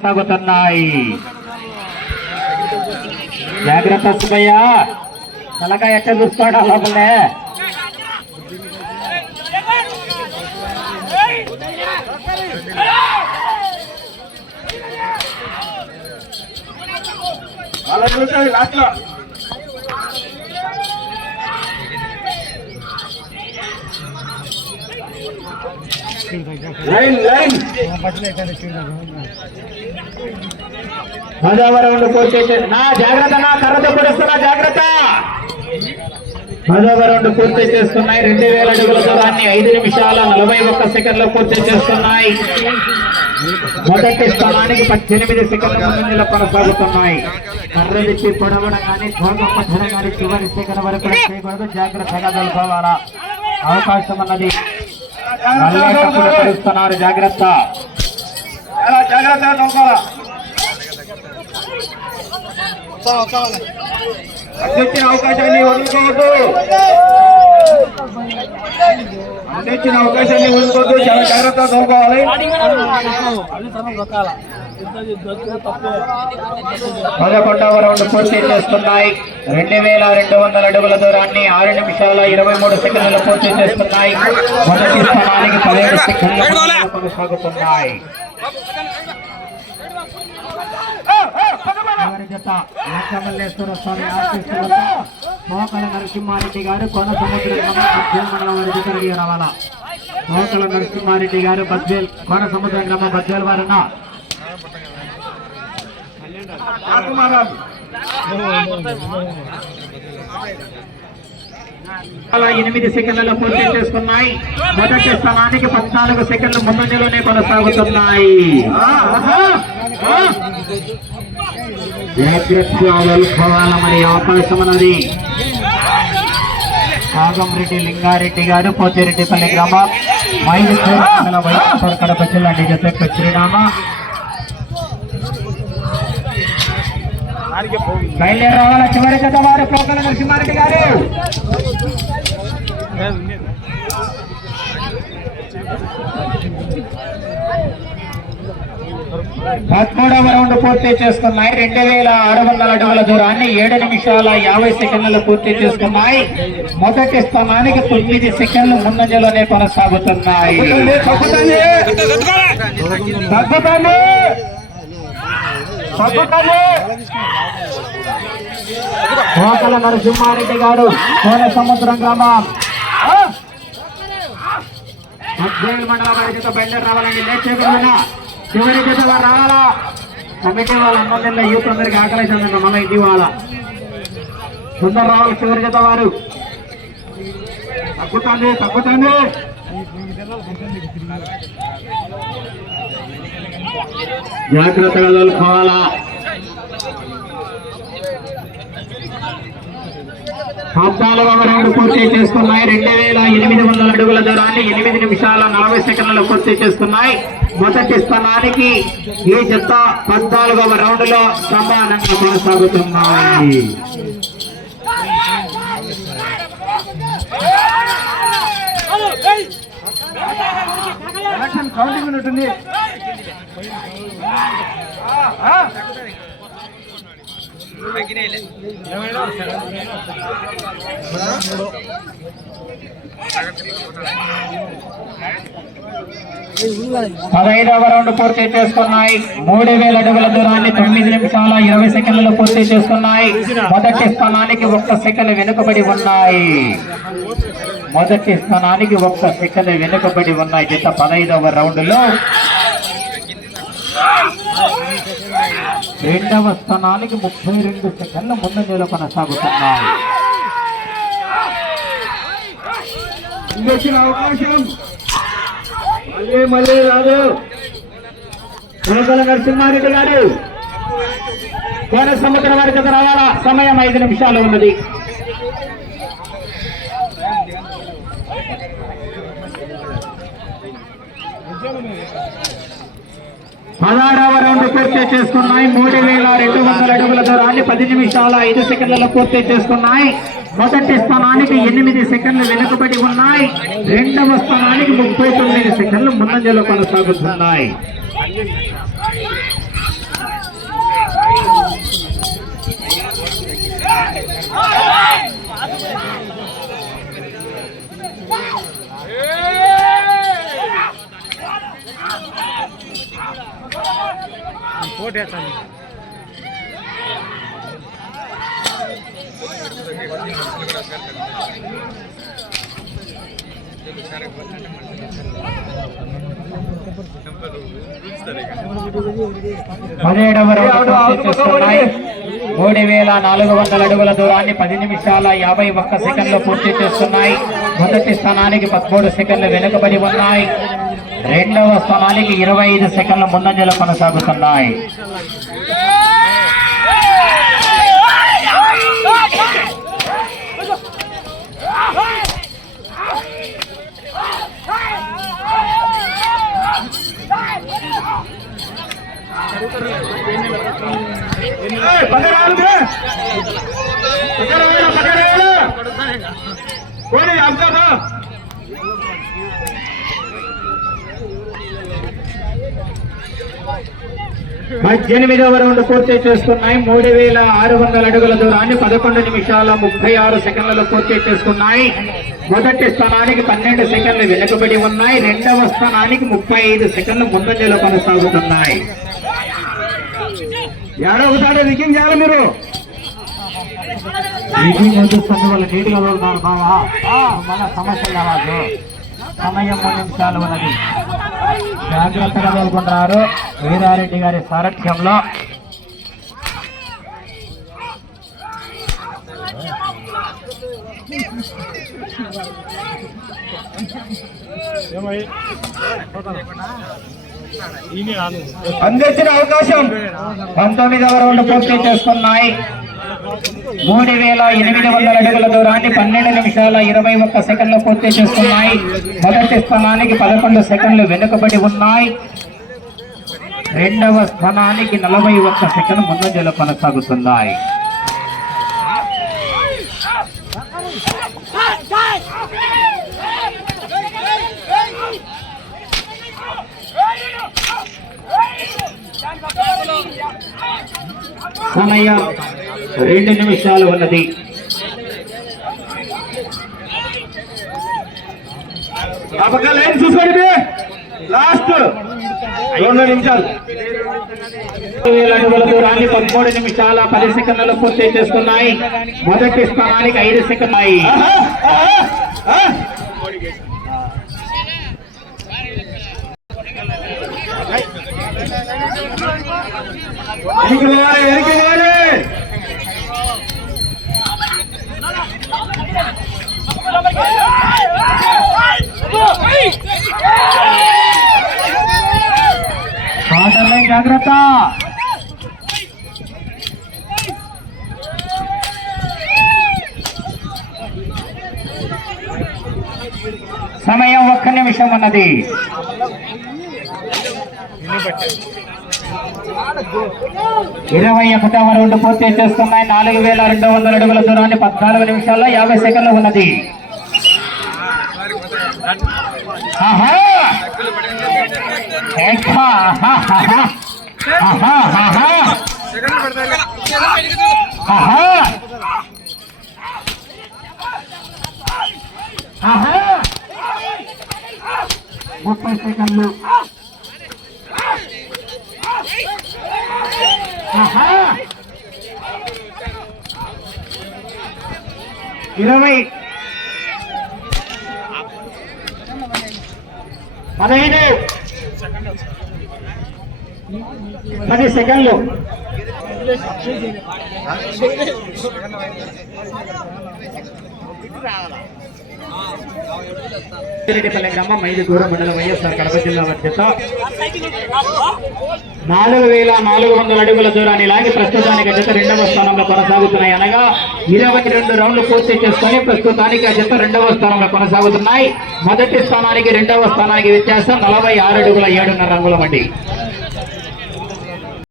కొనసాగుతున్నాయి. జాగ్రత్త సుబ్బయ్య. తలగా ఎక్కడ చూస్తాడా లోపలే. అలా చూసాడు లాస్ట్లో. లైన్ లైన్ పదవ రౌండ్ పూర్తి నా జాగ్రత్త నా కర్రతో పొడుస్తున్నా జాగ్రత్త. పదవ రౌండ్ పూర్తి చేస్తున్నాయి. రెండు వేల అడుగుల దూరాన్ని ఐదు నిమిషాల నలభై ఒక్క సెకండ్లు పూర్తి చేస్తున్నాయి. మొదటి స్థానానికి పద్దెనిమిది సెకండ్ల కొనసాగుతున్నాయి. కర్ర తెచ్చి పొడవడం కానీ ధ్వజం పట్టడం కానీ చివరి సెకండ్ వరకు కూడా చేయకూడదు. జాగ్రత్తగా నిలుకోవాలా అవకాశం అన్నది మళ్ళీ పరుస్తున్నారు జాగ్రత్త. అందించిన అవకాశాన్ని వదులుకోవద్దు. అందించిన అవకాశాన్ని వదులుకోవద్దు. చాలా జాగ్రత్తగా తోలుకోవాలి పదకొండవ రౌండ్ పూర్తి చేస్తున్నాయి. రెండు వేల రెండు వందల అడుగుల దూరాన్ని ఆరు నిమిషాల ఇరవై మూడు సెకండ్లు పూర్తి చేస్తున్నాయి. మొదటి స్థానానికి పదిహేడు సెకండ్లు ముందంజలో కొనసాగుతున్నాయి. చివరి జత లక్కమల్లేశ్వర స్వామి ఆశీస్సులతో మోకల నరసింహారెడ్డి గారు కొన సముద్ర వారి రావాలా? మోకల నరసింహారెడ్డి గారు బద్వేల్ కొన సముద్ర గ్రామం బద్వేల్ వారన్న. రాకుమారాలు అలా ఎనిమిది సెకండ్లలో పూర్తి చేసుకున్నాయి. మొదటి స్థానానికి పద్నాలుగు సెకండ్లు ముందంజలోనే కొనసాగుతున్నాయి. జాగ్రత్తగా వెళ్ళుకోవాల మరి అవకాశం అన్నది కాగంరెడ్డి లింగారెడ్డి గారు పోతిరెడ్డిపల్లి గ్రామం. మైదుకూరు మండల కడప జిల్లా నిజ చిరునామా. బయలుదేరి రావాల చివరి జత వారు పోకల నరసింహారెడ్డి గారు. పదమూడవ రౌండ్ పూర్తి చేసుకున్నాయి. రెండు వేల ఆరు వందల అడుగుల దూరాన్ని ఏడు నిమిషాల యాభై సెకండ్లు పూర్తి చేసుకున్నాయి. మొదటి స్థానానికి తొమ్మిది సెకండ్లు ముందంజలోనే కొనసాగుతున్నాయి. తగ్గుతాను తగ్గుతాను కోకల నరసింహారెడ్డి గారు కోన సముద్రం గ్రామం. పద్వేలు మండల వారి బయలుదేరి రావాలండి. లేచే విధంగా చివరి చేత వారు రావాలా? అందుకే వాళ్ళందరిలో యూత్ అందరికి ఆకలి మళ్ళీ ఇది వాళ్ళ తొందర రావాలి చివరి చేత వారు. తగ్గుతుంది తగ్గుతుంది. జాగ్రత్తగా తోలుకోవాలా? పద్నాలుగవ రౌండ్ పూర్తి చేస్తున్నాయి. రెండు వేల ఎనిమిది వందల అడుగుల దూరాన్ని ఎనిమిది నిమిషాల నలభై సెకండ్లు పూర్తి చేస్తున్నాయి. మొదటి స్థానానికి ఈ జత పద్నాలుగవ రౌండ్లో సమానంగా కొనసాగుతున్నాయి కౌంటింగ్ ఉంటుంది పదహైదవ రౌండ్ పూర్తి చేసుకున్నాయి. మూడు వేల అడుగుల దూరాన్ని తొమ్మిది నిమిషాల ఇరవై సెకండ్లు పూర్తి చేసుకున్నాయి. మొదటి స్థానానికి ఒక్క సెకండ్ వెనుకబడి ఉన్నాయి. మొదటి స్థానానికి ఒక్క సెకండ్ వెనుకబడి ఉన్నాయి. జత పదహైదవ రౌండ్లో రెండవ స్థానానికి ముప్పై రెండు సెకండ్ల ముందంజలో కొనసాగుతున్నాయి. ఇంకొచ్చిన అవకాశం. మళ్ళీ మళ్ళీ రాదు. పునకల నరసింహారెడ్డి గారు. వారి రావాలా? సమయం ఐదు నిమిషాలు ఉన్నది. పదహారవ రౌండ్ పూర్తి చేసుకున్నాయి. మూడు వేల రెండు వందల అడుగుల దూరాన్ని పది నిమిషాల ఐదు సెకండ్లలో పూర్తి చేసుకున్నాయి. మొదటి స్థానానికి ఎనిమిది సెకండ్లు వెనుకబడి ఉన్నాయి. రెండవ స్థానానికి ముప్పై తొమ్మిది సెకండ్లు ముందంజలో కొనసాగుతున్నాయి. పదిహేడవ రౌండ్ మూడు వేల నాలుగు వందల అడుగుల దూరాన్ని పది నిమిషాల యాభై ఒక్క సెకండ్లు పూర్తి చేస్తున్నాయి. మొదటి స్థానానికి పదమూడు సెకండ్లు వెనుకబడి ఉన్నాయి. రెండవ స్థానానికి ఇరవై ఐదు సెకండ్ల ముందంజలు కొనసాగుతున్నాయి. పద్దెనిమిదవ రౌండ్ పూర్తి చేస్తున్నాయి. మూడు వేల ఆరు వందల అడుగుల దూరాన్ని పదకొండు నిమిషాల ముప్పై ఆరు సెకండ్లలో పూర్తి చేసుకున్నాయి. మొదటి స్థానానికి పన్నెండు సెకండ్లు వెనుకబడి ఉన్నాయి. రెండవ స్థానానికి ముప్పై ఐదు సెకండ్లు ముందంజలో కొనసాగుతున్నాయి. ఏడవుతాడో రికింగ్ చేయాలి మీరు. రికింగ్ ముందుస్తుంది వాళ్ళు నీటిగా వెళ్తారు బావా. మన సమస్య కావాలి సమయం మూడు నిమిషాలు ఉన్నది. జాగ్రత్తగా వెళ్తున్నారు వీరారెడ్డి గారి సారథ్యంలో. అందించిన అవకాశం పంతొమ్మిదవ రౌండ్ పూర్తి చేస్తున్నాయి మూడు వేల ఎనిమిది వందల అడుగుల దూరాన్ని పన్నెండు నిమిషాల ఇరవై ఒక్క సెకండ్లు పూర్తి చేస్తున్నాయి. మొదటి స్థానానికి పదకొండు సెకండ్లు వెనుకబడి ఉన్నాయి. రెండవ స్థానానికి నలభై ఒక్క సెకండ్ ముందంజలు కొనసాగుతున్నాయి. సమయం రెండు నిమిషాలు ఉన్నది. చూసుకోండి లాస్ట్ రెండు నిమిషాలు. పదమూడు నిమిషాల పది సెకండ్లు పూర్తి చేసుకున్నాయి. మొదటి స్థానానికి ఐదు సెకండ్ ఆహా, ఆ. జాగ్రత్త సమయం ఒక్క నిమిషం ఉన్నది ఇరవై ఒకటవ రౌండ్ పూర్తి చేస్తున్నాయి. నాలుగు వేల రెండు వందల అడుగుల దూరాన్ని పద్నాలుగు నిమిషాల్లో యాభై సెకండ్లు ఉన్నది. ముప్పై సెకండ్లు. ఇరవై. పదహైదు పది సెకండ్లు. రావాలా రెడ్డిపల్లి గ్రామం మైదుగూరు మండలం వైఎస్ఆర్ కడప జిల్లా మధ్యత నాలుగు వేల నాలుగు వందల అడుగుల దూరాన్ని లాగి ప్రస్తుతానికి జత రెండవ స్థానంలో కొనసాగుతున్నాయి. అనగా ఇరవై రెండు రౌండ్లు పూర్తి చేసుకొని ప్రస్తుతానికి ఆ జత రెండవ స్థానంలో కొనసాగుతున్నాయి. మొదటి స్థానానికి రెండవ స్థానానికి వ్యత్యాసం నలభై ఆరు అడుగుల ఏడున్నర రంగుల వండి